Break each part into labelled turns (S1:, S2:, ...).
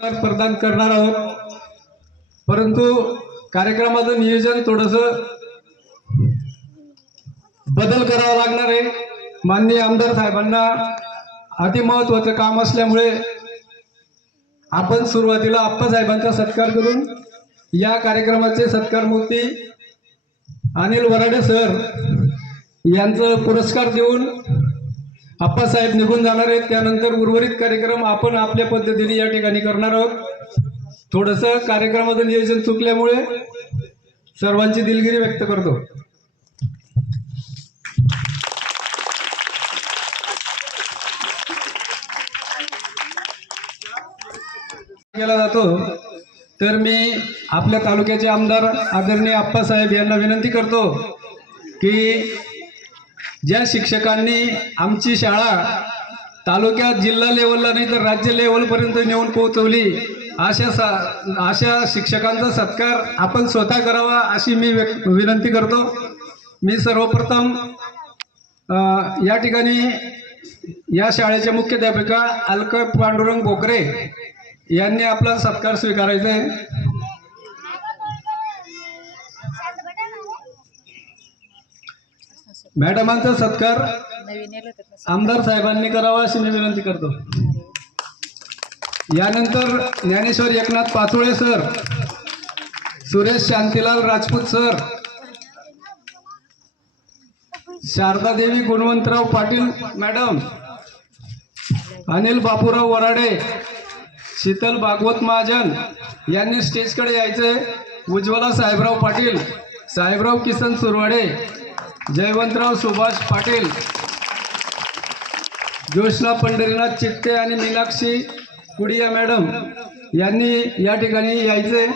S1: प्रदान करणार आहोत. परंतु कार्यक्रमाचं नियोजन थोडस बदल करावा लागणार आहे. माननीय आमदार साहेबांना अति महत्वाचं काम असल्यामुळे आपण सुरुवातीला आप्पासाहेबांचा सत्कार करून या कार्यक्रमाचे सत्कार मूर्ती अनिल वराडे सर यांचं पुरस्कार देऊन आप्पासाहेब निघून जाणार आहेत. त्यानंतर उर्वरित कार्यक्रम आपण आपल्या पद्धतीने या ठिकाणी करणार आहोत. थोडंसं कार्यक्रमाचं नियोजन चुकल्यामुळे सर्वांची दिलगिरी व्यक्त करतो. केला जातो. तर मी आपल्या तालुक्याचे आमदार आदरणीय आप्पासाहेब यांना विनंती करतो की ज्या शिक्षकांनी आमची शाळा तालुक्यात जिल्हा लेवलला नाही तर राज्य लेवलपर्यंत नेऊन पोहोचवली अशा सा अशा शिक्षकांचा सत्कार आपण स्वतः करावा अशी मी विनंती करतो. मी सर्वप्रथम या ठिकाणी या शाळेच्या मुख्याध्यापिका अलक पांडुरंग बोकरे यांनी आपला सत्कार स्वीकारायचा आहे. मॅडमांचा सत्कार आमदार साहेबांनी करावा अशी मी विनंती करतो. यानंतर Dnyaneshwar Eknath Pachole sir Suresh Shantilal Rajput sir Sharada Devi Gunwantrao Patil madam Anil Bapurao Varade Sheetal Bhagwat Mahajan यांनी स्टेजकडे यायचे उज्ज्वला साहेबराव पाटील साहेबराव किसन सुरवाडे जयवंतराव सुभाष पाटील जोशना पंढरीनाथ चित्ते आणि मीनाक्षी कुडिया मॅडम यांनी या ठिकाणी यायचे.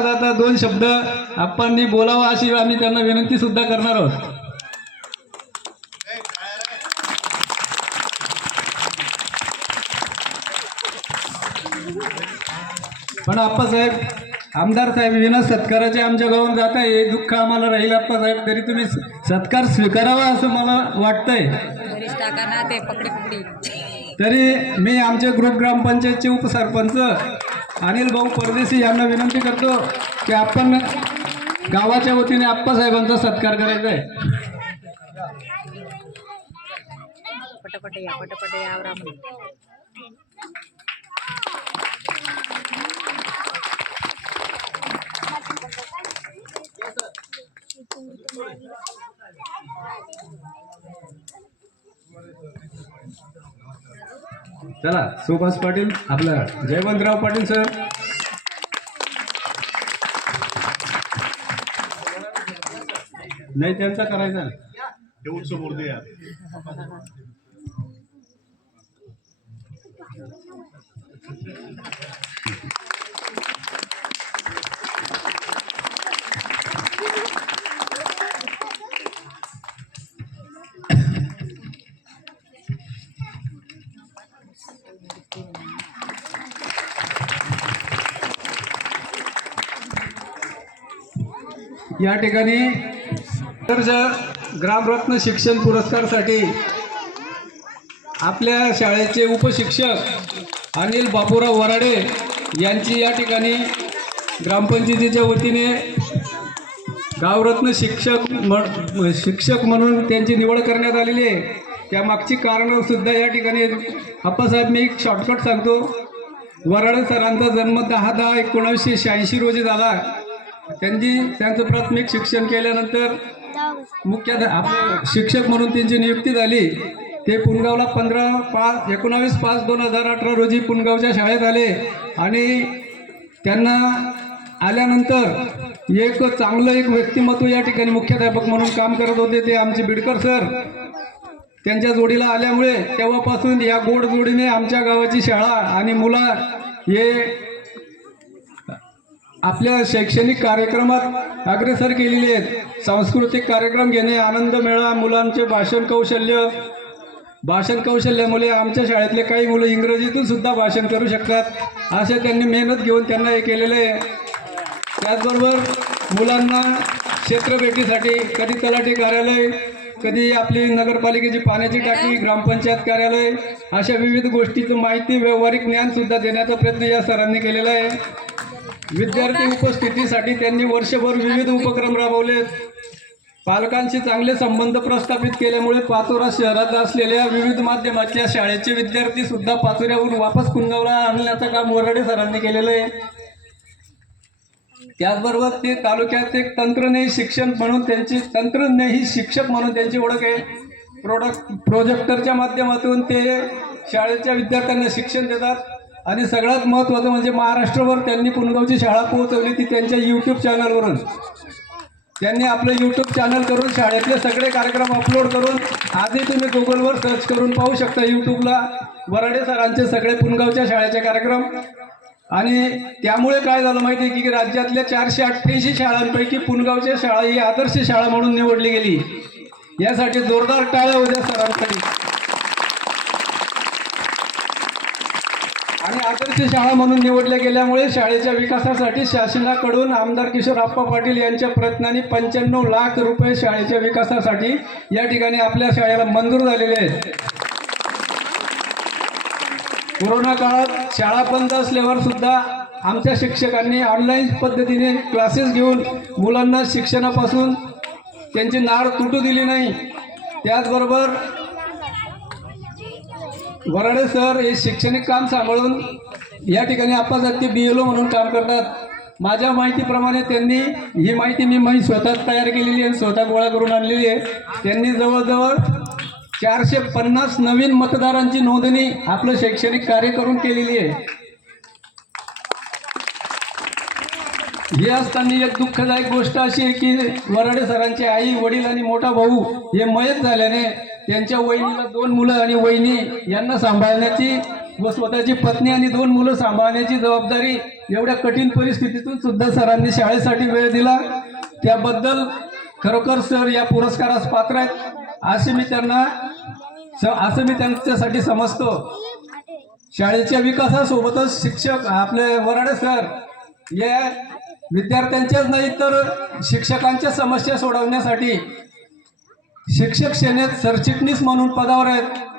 S1: आता दोन शब्द आपण बोलावा अशी आम्ही त्यांना विनंती सुद्धा करणार आहोत. पण आप्पासाहेब आमदार साहेब विना सत्काराचे आमच्या गावात जात आहे हे दुःख आम्हाला राहील आप्पासाहेब तरी तुम्ही सत्कार स्वीकारावा असं मला वाटतंय. तरी मी आमचे ग्रुप ग्रामपंचायतचे उपसरपंच अनिल भाऊ परदेशी यांना विनंती करतो की आपण गावाच्या वतीने आप्पासाहेबांचा सत्कार करायचा आहे.
S2: पटपट या पटपट या आवरामध्ये
S1: चला सुभाष पाटील आपला जयवंतराव पाटील सर. नाही त्यांचा करायचा या ठिकाणी ग्रामरत्न शिक्षण पुरस्कारसाठी आपल्या शाळेचे उपशिक्षक अनिल बापूराव वराडे यांची या ठिकाणी ग्रामपंचायतीच्या वतीने गावरत्न शिक्षक म्हण शिक्षक म्हणून त्यांची निवड करण्यात आलेली आहे. त्यामागची कारणंसुद्धा या ठिकाणी आप्पासाहेब मी एक शॉर्टकट सांगतो. वराडे सरांचा जन्म दहा दहा एकोणावीसशे शहाऐंशी रोजी झाला. त्यांनी त्यांचं प्राथमिक शिक्षण केल्यानंतर मुख्य आपले शिक्षक म्हणून त्यांची नियुक्ती झाली. ते पुणगावला पंधरा पाच एकोणावीस पाच दोन हजार अठरा रोजी पुणगावच्या शाळेत आले आणि त्यांना आल्यानंतर एक चांगलं एक व्यक्तिमत्व या ठिकाणी मुख्याध्यापक म्हणून काम करत होते ते आमचे बिडकर सर. त्यांच्या जोडीला आल्यामुळे तेव्हापासून या गोड जोडीने आमच्या गावाची शाळा आणि मुलं हे आपल्या शैक्षणिक कार्यक्रमात अग्रेसर केलेले आहेत. सांस्कृतिक कार्यक्रम घेणे आनंद मेळा मुलांचे भाषण कौशल्य. भाषण कौशल्यामुळे आमच्या शाळेतले काही मुलं इंग्रजीतून सुद्धा भाषण करू शकतात असे त्यांनी मेहनत घेऊन त्यांना हे केलेलं आहे. त्याचबरोबर मुलांना क्षेत्रभेटीसाठी कधी तलाठी कार्यालय कधी आपली नगरपालिकेची पाण्याची टाकी ग्रामपंचायत कार्यालय अशा विविध गोष्टीचं माहिती व्यावहारिक ज्ञानसुद्धा देण्याचा प्रयत्न या सरांनी केलेला आहे. विद्यार्थी उपस्थितीसाठी त्यांनी वर्षभर विविध उपक्रम राबवले पालकांशी चांगले संबंध प्रस्थापित केल्यामुळे पाचोरा शहरात असलेल्या विविध माध्यमातल्या शाळेचे विद्यार्थी सुद्धा पाचोऱ्याहून वापस कुंगावला आणण्याचं काम वराडे सरांनी केलेलं आहे. त्याचबरोबर ते तालुक्यात एक तंत्रज्ञही शिक्षण म्हणून त्यांची तंत्रज्ञही शिक्षक म्हणून त्यांची ओळख आहे. प्रोडक्ट प्रोजेक्टरच्या माध्यमातून ते शाळेच्या विद्यार्थ्यांना शिक्षण देतात. आणि सगळ्यात महत्त्वाचं म्हणजे महाराष्ट्रभर त्यांनी पुणगावची शाळा पोहोचवली ती त्यांच्या यूट्यूब चॅनलवरून त्यांनी आपलं यूट्यूब चॅनल करून शाळेतले सगळे कार्यक्रम अपलोड करून आधी तुम्ही गुगलवर सर्च करून पाहू शकता यूट्यूबला वराडे सरांचे सगळे पुणगावच्या शाळेचे कार्यक्रम. आणि त्यामुळे काय झालं माहिती आहे की राज्यातल्या चारशे अठ्ठ्याऐंशी शाळांपैकी पुणगावच्या शाळा ही आदर्श शाळा म्हणून निवडली गेली. यासाठी जोरदार टाळ्या उद्या सरांसाठी आणि आदर्श शाळा म्हणून निवडल्या गेल्यामुळे शाळेच्या विकासासाठी शासनाकडून आमदार किशोर आप्पा पाटील यांच्या प्रयत्नांनी पंच्याण्णव लाख रुपये शाळेच्या विकासासाठी या ठिकाणी आपल्या शाळेला मंजूर झालेले आहेत. कोरोना काळात शाळा बंद असल्यावर सुद्धा आमच्या शिक्षकांनी ऑनलाईन पद्धतीने क्लासेस घेऊन मुलांना शिक्षणापासून त्यांची नाळ तुटू दिली नाही. त्याचबरोबर वराडे सर हे शैक्षणिक काम सांभाळून या ठिकाणी आप्पासाहेब ते बी एल ओ म्हणून काम करतात. माझ्या माहितीप्रमाणे त्यांनी ही माहिती मी माहिती स्वतः तयार केलेली आहे स्वतः गोळा करून आणलेली आहे. त्यांनी जवळजवळ चारशे पन्नास नवीन मतदारांची नोंदणी आपलं शैक्षणिक कार्य करून केलेली आहे. हे असताना एक दुःखदायक गोष्ट अशी आहे की वराडे सरांचे आई वडील आणि मोठा भाऊ हे मयत झाल्याने त्यांच्या वहिनीला दोन मुलं आणि वहिनी यांना सांभाळण्याची व स्वतःची पत्नी आणि दोन मुलं सांभाळण्याची जबाबदारी एवढ्या कठीण परिस्थितीतून सुद्धा सरांनी शाळेसाठी वेळ दिला. त्याबद्दल खरोखर सर या पुरस्कारास पात्र आहेत. असे मी त्यांना असं मी त्यांच्यासाठी समजतो. शाळेच्या विकासासोबतच शिक्षक आपले वराडे सर या विद्यार्थ्यांच्याच नाही तर शिक्षकांच्या समस्या सोडवण्यासाठी शिक्षक सेनेत सरचिटणीस म्हणून पदावर आहेत.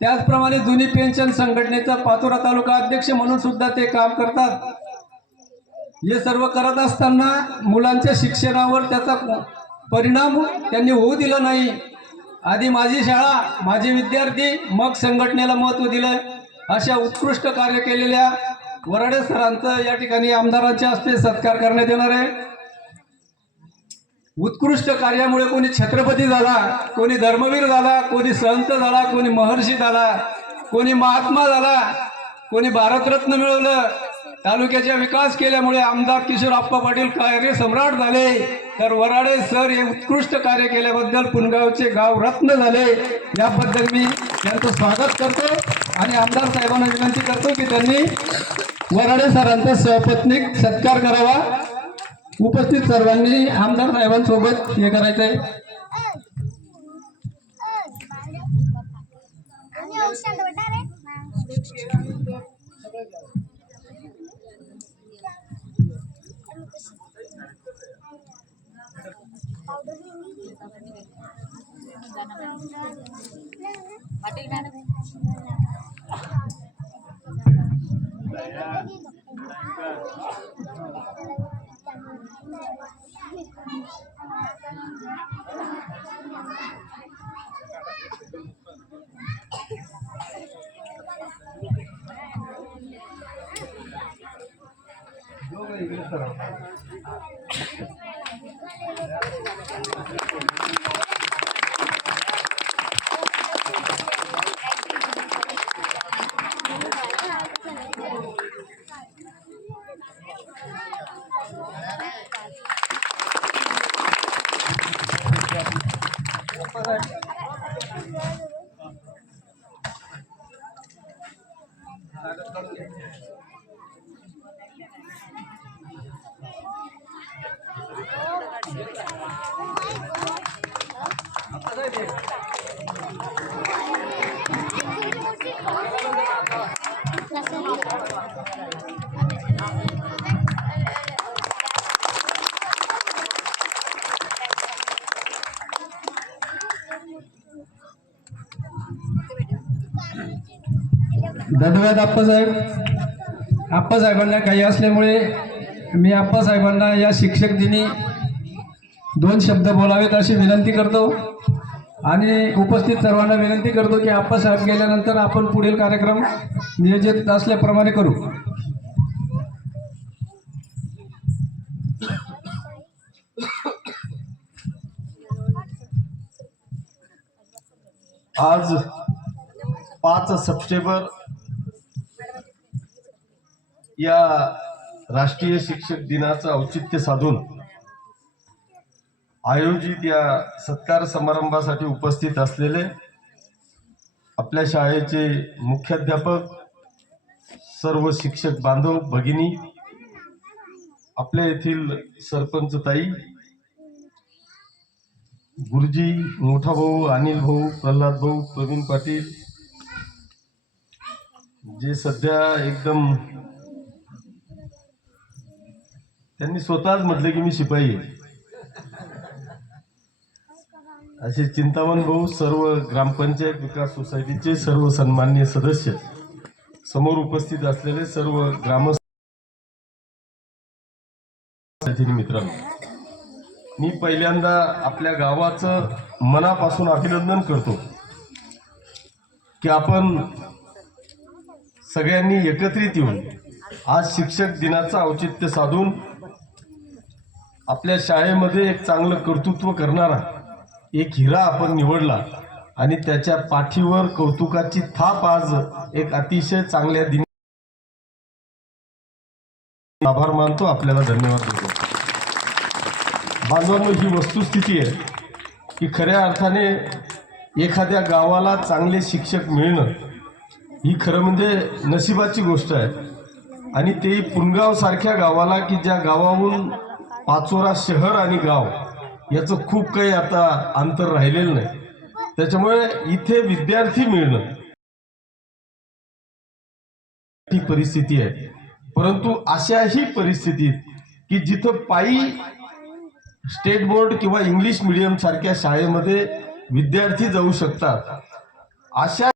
S1: त्याचप्रमाणे जुनी पेन्शन संघटनेचा पाचोरा तालुका अध्यक्ष म्हणून सुद्धा ते काम करतात. हे सर्व करत असताना मुलांच्या शिक्षणावर त्याचा परिणाम त्यांनी होऊ दिला नाही. आधी माझी शाळा माझे विद्यार्थी मग संघटनेला महत्त्व दिलं अशा उत्कृष्ट कार्य केलेल्या वराडे सरांचं या ठिकाणी आमदारांच्या हस्ते सत्कार करण्यात येणार आहे. उत्कृष्ट कार्यामुळे कोणी छत्रपती झाला कोणी धर्मवीर झाला कोणी संत झाला कोणी महर्षी झाला कोणी महात्मा झाला कोणी भारतरत्न मिळवलं तालुक्याचा विकास केल्यामुळे आमदार किशोर आप्पा पाटील कार्य सम्राट झाले. तर वराडे सर हे उत्कृष्ट कार्य केल्याबद्दल पुनगावचे गाव रत्न झाले. याबद्दल मी त्यांचं स्वागत करतो आणि आमदार साहेबांना विनंती करतो की त्यांनी वराडे सरांचा सपत्नीक सत्कार करावा. उपस्थित सर्वांनी आमदार साहेबांसोबत हे करायचं आहे
S2: पाटील मॅडम Bye.
S1: धन्यवाद आप्पासाहेब. आप्पासाहेबांना काही असल्यामुळे मी आप्पासाहेबांना या शिक्षक दिनी दोन शब्द बोलावेत अशी विनंती करतो. आणि उपस्थित सर्वांना विनंती करतो की आप्पासाहेब गेल्यानंतर आपण पुढील कार्यक्रम नियोजित असल्याप्रमाणे करू.
S3: आज पाच सप्टेंबर या राष्ट्रीय शिक्षक दिनाचं औचित्य साधून आयोजित या सत्कार समारंभासाठी उपस्थित असलेले आपल्या शाळेचे मुख्याध्यापक सर्व शिक्षक बांधव भगिनी आपल्या येथील सरपंच ताई गुरुजी मोठा भाऊ अनिल भाऊ प्रल्हाद भाऊ प्रवीण पाटील जे सध्या एकदम त्यांनी स्वतःच म्हटलं की मी शिपाई आहे. असे चिंतामण भाऊ सर्व ग्रामपंचायत विकास सोसायटीचे सर्व सन्मान्य सदस्य समोर उपस्थित असलेले सर्व ग्रामस्थ मित्रांनो मी पहिल्यांदा आपल्या गावाचं मनापासून अभिनंदन करतो की आपण सगळ्यांनी एकत्रित येऊन आज शिक्षक दिनाचं औचित्य साधून आपल्या शाळेमध्ये एक चांगलं कर्तृत्व करणारा एक हिरा आपण निवडला आणि त्याच्या पाठीवर कौतुकाची थाप आज एक अतिशय चांगल्या दिन आभार मानतो. आपल्याला धन्यवाद देतो. बांधवांनो ही वस्तुस्थिती आहे की खऱ्या अर्थाने एखाद्या गावाला चांगले शिक्षक मिळणं ही खरं म्हणजे नशिबाची गोष्ट आहे. आणि ते पुनगावसारख्या गावाला की ज्या गावाहून पाचोरा शहर आणि गाव याचं खूप काही आता अंतर राहिलेलं नाही. त्याच्यामुळे इथे विद्यार्थी मिळणं ही परिस्थिती आहे. परंतु अशाही परिस्थितीत की जिथं पायी स्टेट बोर्ड किंवा इंग्लिश मिडियम सारख्या शाळेमध्ये विद्यार्थी जाऊ शकतात अशा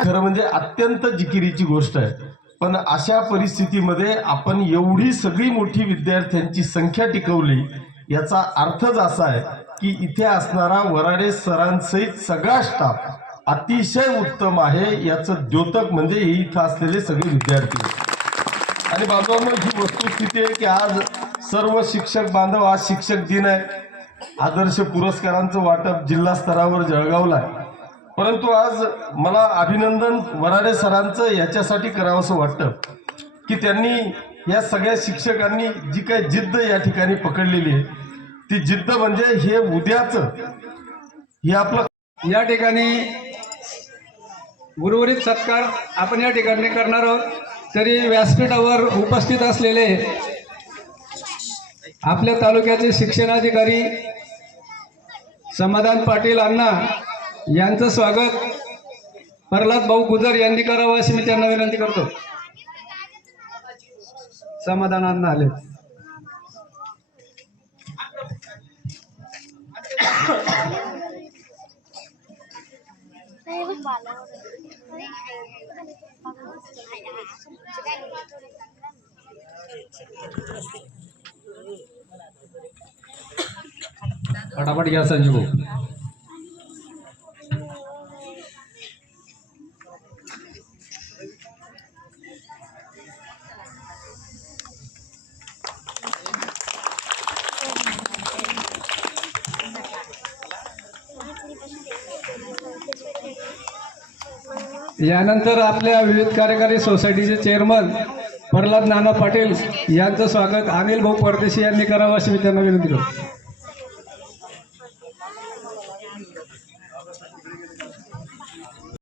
S3: खरं म्हणजे अत्यंत जिकिरीची गोष्ट आहे. पण अशा परिस्थितीमध्ये आपण एवढी सगळी मोठी विद्यार्थ्यांची संख्या टिकवली याचा अर्थच असा आहे की इथे असणारा वराडे सरांसहित सगळा स्टाफ अतिशय उत्तम आहे याचं द्योतक म्हणजे हे इथं असलेले सगळे विद्यार्थी. आणि बांधवांनो ही वस्तुस्थिती आहे की आज सर्व शिक्षक बांधव आज शिक्षक दिन आहे. आदर्श पुरस्कारांचं वाटप जिल्हा स्तरावर जळगावला आहे. परंतु आज मला अभिनंदन वराडे सरांचं याच्यासाठी करावंसं वाटतं की त्यांनी या सगळ्या शिक्षकांनी जी काही जिद्द या ठिकाणी पकडलेली आहे ती जिद्द म्हणजे हे उद्याचं हे आपलं
S1: या ठिकाणी उर्वरित सत्कार आपण या ठिकाणी करणार आहोत. तरी व्यासपीठावर उपस्थित असलेले आपल्या तालुक्याचे शिक्षणाधिकारी समाधान पाटील अण्णा यांचं स्वागत प्रल्हाद भाऊ गुजर यांनी करावं अशी मी त्यांना विनंती करतो. समाधान आले फटाफट घ्या संजीव भाऊ. यानंतर आपल्या विविध कार्यकारी सोसायटीचे चेअरमन प्रल्हाद नाना पाटील यांचं स्वागत. अनिल भाऊ परदेशी यांनी करावं अशी मी त्यांना विनंती करतो.